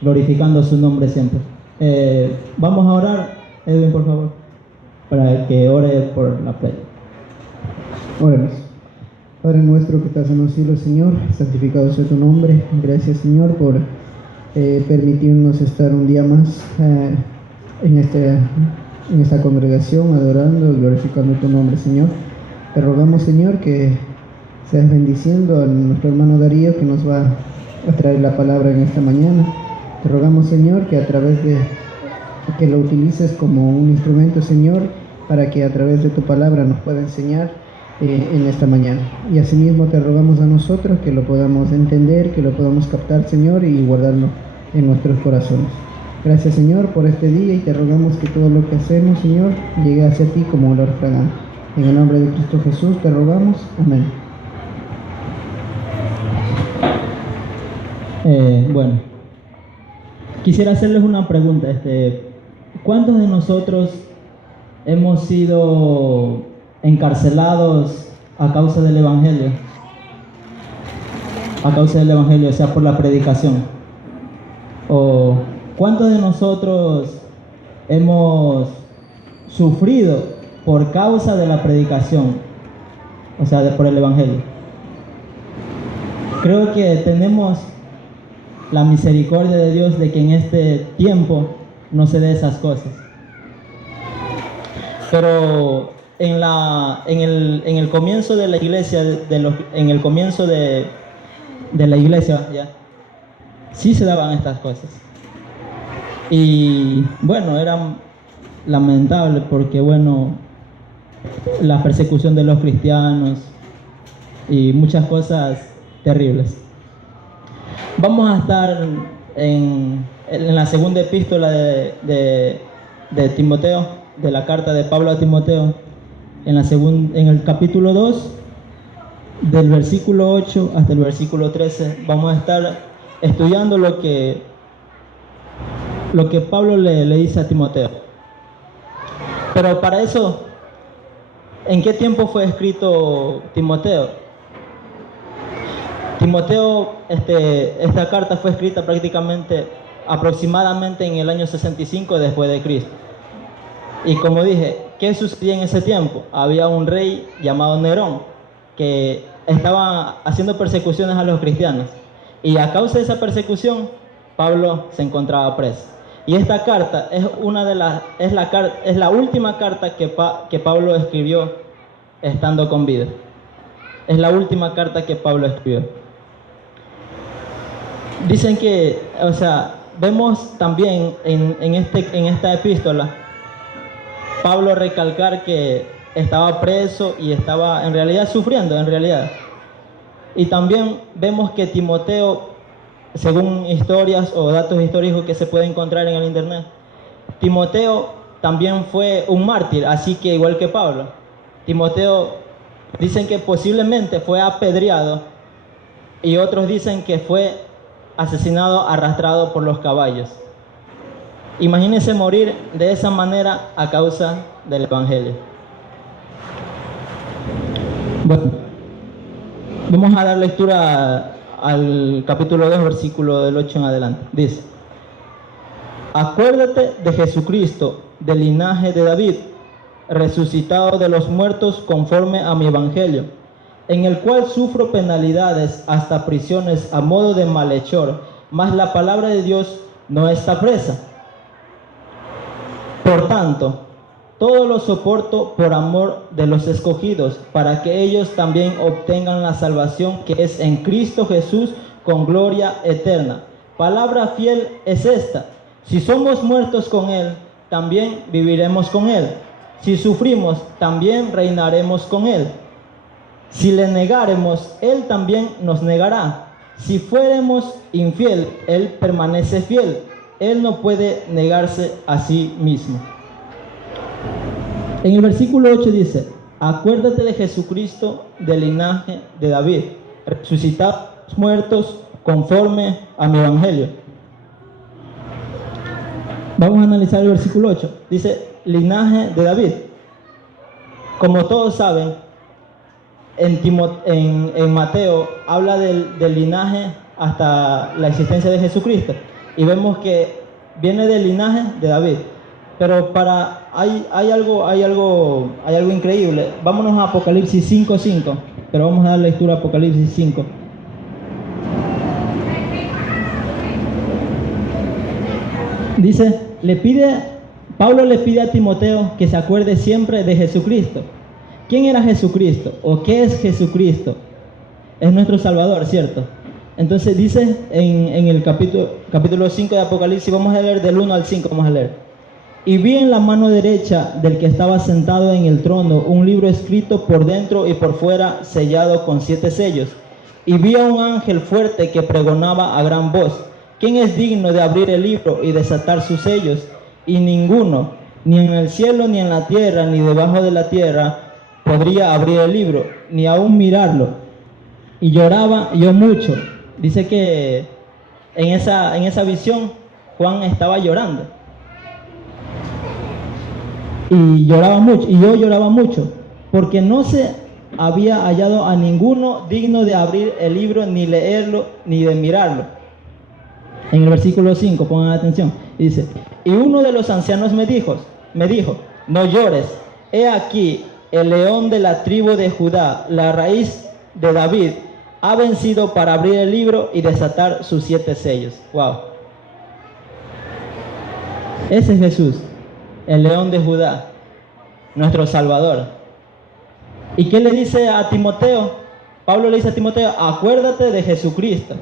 glorificando su nombre siempre. Vamos a orar, Edwin, por favor, para que ore por la fe. Oremos. Padre nuestro que estás en los cielos, Señor, santificado sea tu nombre. Gracias, Señor, por permitirnos estar un día más en esta congregación, adorando y glorificando tu nombre, Señor. Te rogamos, Señor, que seas bendiciendo a nuestro hermano Darío, que nos va a traer la palabra en esta mañana. Te rogamos, Señor, que a través de que lo utilices como un instrumento, Señor, para que a través de tu palabra nos pueda enseñar en esta mañana. Y asimismo te rogamos a nosotros que lo podamos entender, que lo podamos captar, Señor, y guardarlo en nuestros corazones. Gracias, Señor, por este día, y te rogamos que todo lo que hacemos, Señor, llegue hacia ti como olor fragante. En el nombre de Cristo Jesús te rogamos. Amén. Bueno, quisiera hacerles una pregunta. ¿Cuántos de nosotros hemos sido encarcelados a causa del Evangelio? A causa del Evangelio, o sea, por la predicación. ¿O cuántos de nosotros hemos sufrido por causa de la predicación? O sea, por el Evangelio. Creo que tenemos la misericordia de Dios de que en este tiempo no se dé esas cosas. Pero en el comienzo de la iglesia, en el comienzo de la iglesia, ya, sí se daban estas cosas. Y bueno, eran lamentables porque, bueno, la persecución de los cristianos y muchas cosas terribles. Vamos a estar en la segunda epístola de Timoteo, de la carta de Pablo a Timoteo, en el capítulo 2, del versículo 8 hasta el versículo 13. Vamos a estar estudiando lo que Pablo le dice a Timoteo. Pero para eso, ¿en qué tiempo fue escrito Timoteo? Timoteo, esta carta fue escrita aproximadamente en el año 65 después de Cristo. Y como dije, ¿qué sucedía en ese tiempo? Había un rey llamado Nerón que estaba haciendo persecuciones a los cristianos. Y a causa de esa persecución, Pablo se encontraba preso. Y esta carta es la última carta que Pablo escribió estando con vida. Es la última carta que Pablo escribió. Dicen que, o sea, vemos también en esta epístola, Pablo recalcar que estaba preso y estaba en realidad sufriendo, en realidad. Y también vemos que Timoteo, según historias o datos históricos que se pueden encontrar en el internet, Timoteo también fue un mártir, así que igual que Pablo. Timoteo, dicen que posiblemente fue apedreado y otros dicen que fue asesinado, arrastrado por los caballos. Imagínense morir de esa manera a causa del Evangelio. Bueno, vamos a dar lectura al capítulo 2, versículo del 8 en adelante. Dice: acuérdate de Jesucristo, del linaje de David, resucitado de los muertos conforme a mi Evangelio, en el cual sufro penalidades hasta prisiones a modo de malhechor, mas la palabra de Dios no está presa. Por tanto, todo lo soporto por amor de los escogidos, para que ellos también obtengan la salvación que es en Cristo Jesús con gloria eterna. Palabra fiel es esta: si somos muertos con Él, también viviremos con Él. Si sufrimos, también reinaremos con Él. Si le negáremos, Él también nos negará. Si fuéramos infiel, Él permanece fiel. Él no puede negarse a sí mismo. En el versículo 8 dice: acuérdate de Jesucristo, del linaje de David, resucitado de los muertos conforme a mi Evangelio. Vamos a analizar el versículo 8. Dice linaje de David. Como todos saben, en Mateo habla del linaje hasta la existencia de Jesucristo. Y vemos que viene del linaje de David. Pero hay algo increíble. Vámonos a Apocalipsis 5:5. Pero vamos a dar lectura a Apocalipsis 5. Dice, Pablo le pide a Timoteo que se acuerde siempre de Jesucristo. ¿Quién era Jesucristo? ¿O qué es Jesucristo? Es nuestro Salvador, ¿cierto? Entonces dice en el capítulo 5 de Apocalipsis, vamos a leer del 1 al 5, vamos a leer. Y vi en la mano derecha del que estaba sentado en el trono un libro escrito por dentro y por fuera, sellado con 7 sellos. Y vi a un ángel fuerte que pregonaba a gran voz: ¿quién es digno de abrir el libro y desatar sus sellos? Y ninguno, ni en el cielo, ni en la tierra, ni debajo de la tierra, podría abrir el libro, ni aún mirarlo. Y lloraba yo mucho. Dice que en esa visión Juan estaba llorando. Y lloraba mucho, y yo lloraba mucho, porque no se había hallado a ninguno digno de abrir el libro, ni leerlo, ni de mirarlo. En el versículo 5, pongan atención, dice: y uno de los ancianos me dijo, no llores, he aquí el león de la tribu de Judá, la raíz de David, ha vencido para abrir el libro y desatar sus 7 sellos. Wow. Ese es Jesús, el león de Judá, nuestro Salvador. ¿Y qué le dice a Timoteo? Pablo le dice a Timoteo: acuérdate de Jesucristo.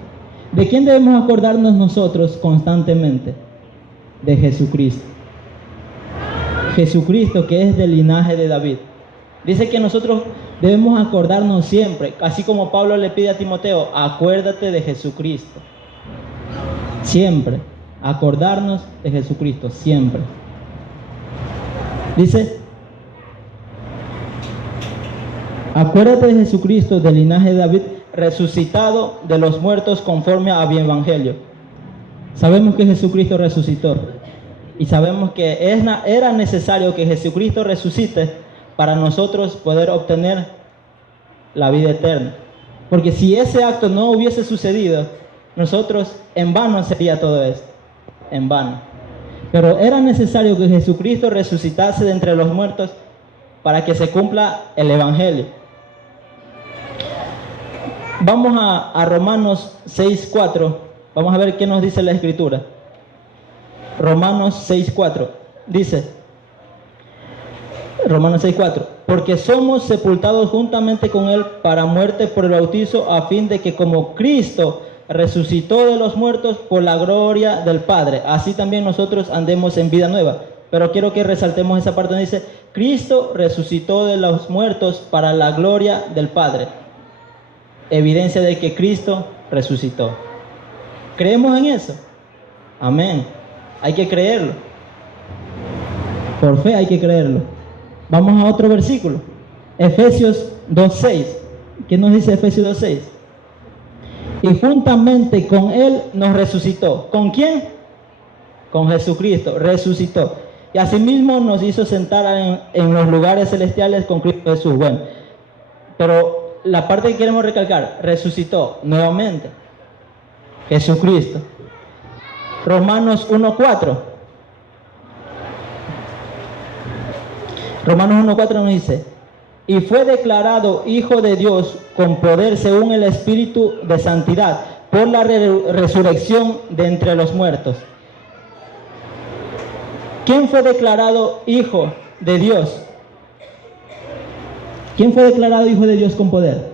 ¿De quién debemos acordarnos nosotros constantemente? De Jesucristo. Jesucristo, que es del linaje de David. Dice que nosotros debemos acordarnos siempre, así como Pablo le pide a Timoteo: acuérdate de Jesucristo. Siempre, acordarnos de Jesucristo, siempre. Dice: acuérdate de Jesucristo, del linaje de David, resucitado de los muertos conforme a mi evangelio. Sabemos que Jesucristo resucitó y sabemos que era necesario que Jesucristo resucite para nosotros poder obtener la vida eterna. Porque si ese acto no hubiese sucedido, nosotros en vano sería todo esto, en vano. Pero era necesario que Jesucristo resucitase de entre los muertos para que se cumpla el evangelio. Vamos a Romanos 6:4. Vamos a ver qué nos dice la Escritura. Romanos 6:4. Dice, Romanos 6:4: porque somos sepultados juntamente con Él para muerte por el bautizo, a fin de que como Cristo resucitó de los muertos por la gloria del Padre, así también nosotros andemos en vida nueva. Pero quiero que resaltemos esa parte donde dice: Cristo resucitó de los muertos para la gloria del Padre. Evidencia de que Cristo resucitó. ¿Creemos en eso? Amén. Hay que creerlo. Por fe hay que creerlo. Vamos a otro versículo. Efesios 2:6. ¿Qué nos dice Efesios 2:6? Y juntamente con Él nos resucitó. ¿Con quién? Con Jesucristo. Resucitó. Y asimismo nos hizo sentar en los lugares celestiales con Cristo Jesús. Bueno, pero la parte que queremos recalcar: resucitó nuevamente Jesucristo. Romanos 1:4. Romanos 1:4 nos dice: y fue declarado Hijo de Dios con poder según el Espíritu de santidad, por la resurrección de entre los muertos. ¿Quién fue declarado Hijo de Dios? ¿Quién fue declarado Hijo de Dios con poder?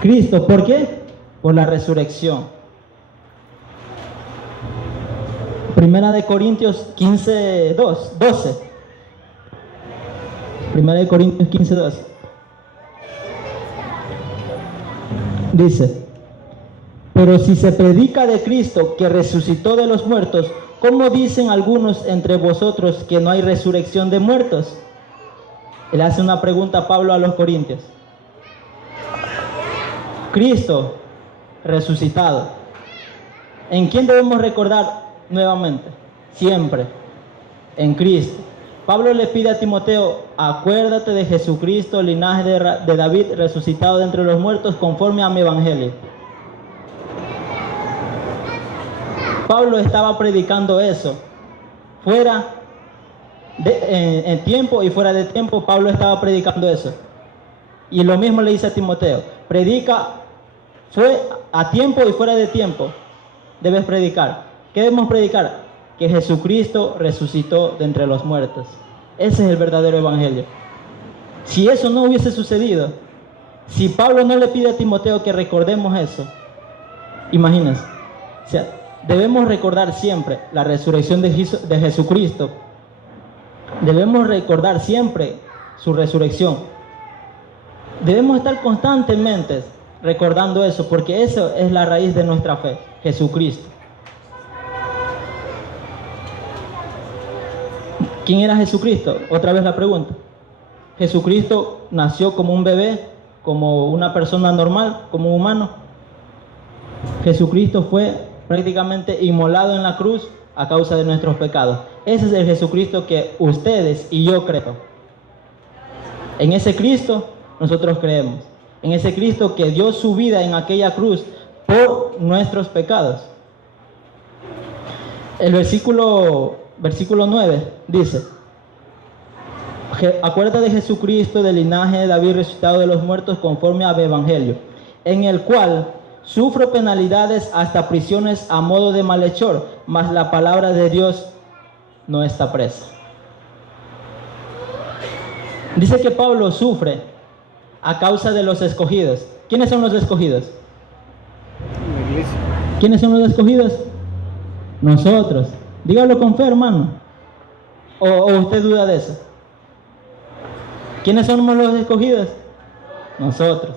Cristo. ¿Por qué? Por la resurrección. Primera de Corintios 12. Primera de Corintios 15:12. Dice: pero si se predica de Cristo que resucitó de los muertos, ¿cómo dicen algunos entre vosotros que no hay resurrección de muertos? Él hace una pregunta a Pablo a los corintios. Cristo resucitado. ¿En quién debemos recordar nuevamente? Siempre en Cristo. Pablo le pide a Timoteo: acuérdate de Jesucristo, linaje de David, resucitado de entre los muertos, conforme a mi evangelio. Pablo estaba predicando eso. En tiempo y fuera de tiempo, Pablo estaba predicando eso. Y lo mismo le dice a Timoteo: predica, fue a tiempo y fuera de tiempo, debes predicar. ¿Qué debemos predicar? Que Jesucristo resucitó de entre los muertos. Ese es el verdadero evangelio. Si eso no hubiese sucedido, si Pablo no le pide a Timoteo que recordemos eso, imagínense, o sea, debemos recordar siempre la resurrección de Jesucristo. Debemos recordar siempre su resurrección. Debemos estar constantemente recordando eso, porque eso es la raíz de nuestra fe, Jesucristo. ¿Quién era Jesucristo? Otra vez la pregunta. Jesucristo nació como un bebé, como una persona normal, como un humano. Jesucristo fue prácticamente inmolado en la cruz a causa de nuestros pecados. Ese es el Jesucristo que ustedes y yo creo. En ese Cristo nosotros creemos. En ese Cristo que dio su vida en aquella cruz por nuestros pecados. El versículo 9 dice: acuérdate de Jesucristo, del linaje de David, resucitado de los muertos, conforme al Evangelio, en el cual sufro penalidades hasta prisiones a modo de malhechor, mas la palabra de Dios no está presa. Dice que Pablo sufre a causa de los escogidos. ¿Quiénes son los escogidos? La iglesia. ¿Quiénes son los escogidos? Nosotros. Dígalo con fe, hermano. ¿O usted duda de eso? ¿Quiénes somos los escogidos? Nosotros.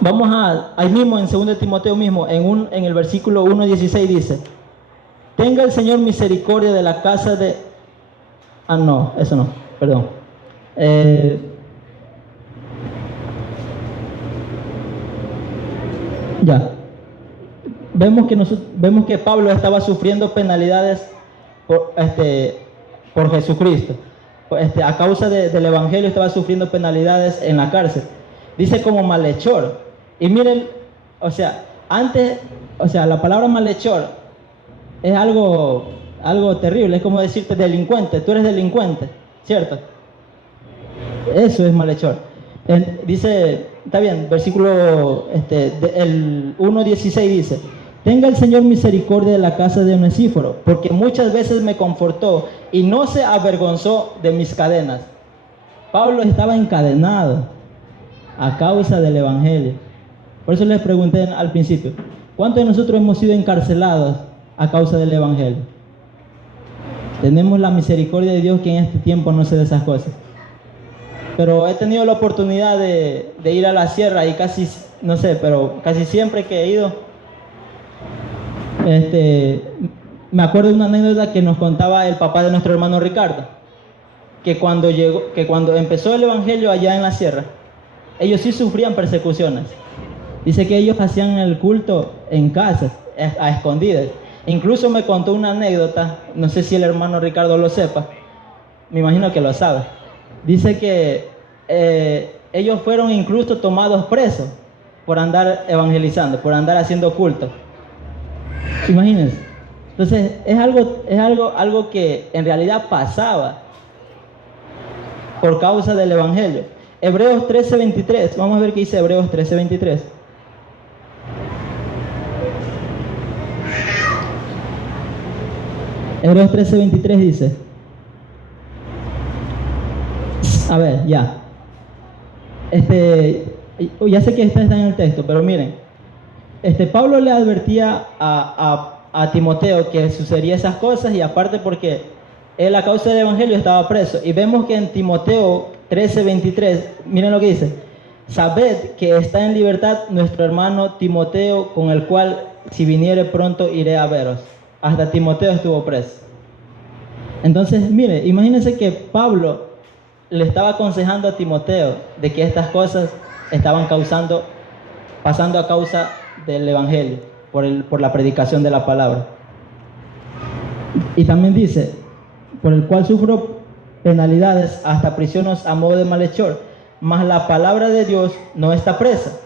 Vamos ahí mismo en 2 Timoteo mismo, en el versículo 1:16 dice: tenga el Señor misericordia de la casa de... no, eso no, perdón. Ya. Vemos que Pablo estaba sufriendo penalidades por Jesucristo. A causa del Evangelio estaba sufriendo penalidades en la cárcel. Dice como malhechor. Y miren, la palabra malhechor es algo terrible. Es como decirte delincuente. Tú eres delincuente, ¿cierto? Eso es malhechor. Dice, está bien, versículo el 1:16 dice: tenga el Señor misericordia de la casa de Onesíforo, porque muchas veces me confortó y no se avergonzó de mis cadenas. Pablo estaba encadenado a causa del Evangelio. Por eso les pregunté al principio: ¿cuántos de nosotros hemos sido encarcelados a causa del Evangelio? Tenemos la misericordia de Dios que en este tiempo no sé de esas cosas. Pero he tenido la oportunidad de ir a la sierra y casi siempre que he ido, me acuerdo de una anécdota que nos contaba el papá de nuestro hermano Ricardo, que cuando empezó el Evangelio allá en la sierra, ellos sí sufrían persecuciones. Dice que ellos hacían el culto en casas, a escondidas. Incluso me contó una anécdota, no sé si el hermano Ricardo lo sepa, me imagino que lo sabe. Dice que ellos fueron incluso tomados presos por andar evangelizando, por andar haciendo culto. Imagínense. Entonces es algo que en realidad pasaba por causa del Evangelio. Hebreos 13:23, vamos a ver qué dice Hebreos 13:23. Hebreos 13:23 dice, a ver, ya sé que está en el texto, pero miren, Pablo le advertía a Timoteo que sucedería esas cosas, y aparte porque él a causa del Evangelio estaba preso. Y vemos que en Timoteo 13:23, miren lo que dice: sabed que está en libertad nuestro hermano Timoteo, con el cual si viniere pronto iré a veros. Hasta Timoteo estuvo preso. Entonces, mire, imagínense que Pablo le estaba aconsejando a Timoteo de que estas cosas estaban pasando a causa del Evangelio, por la predicación de la palabra. Y también dice: por el cual sufro penalidades hasta prisiones a modo de malhechor, mas la palabra de Dios no está presa.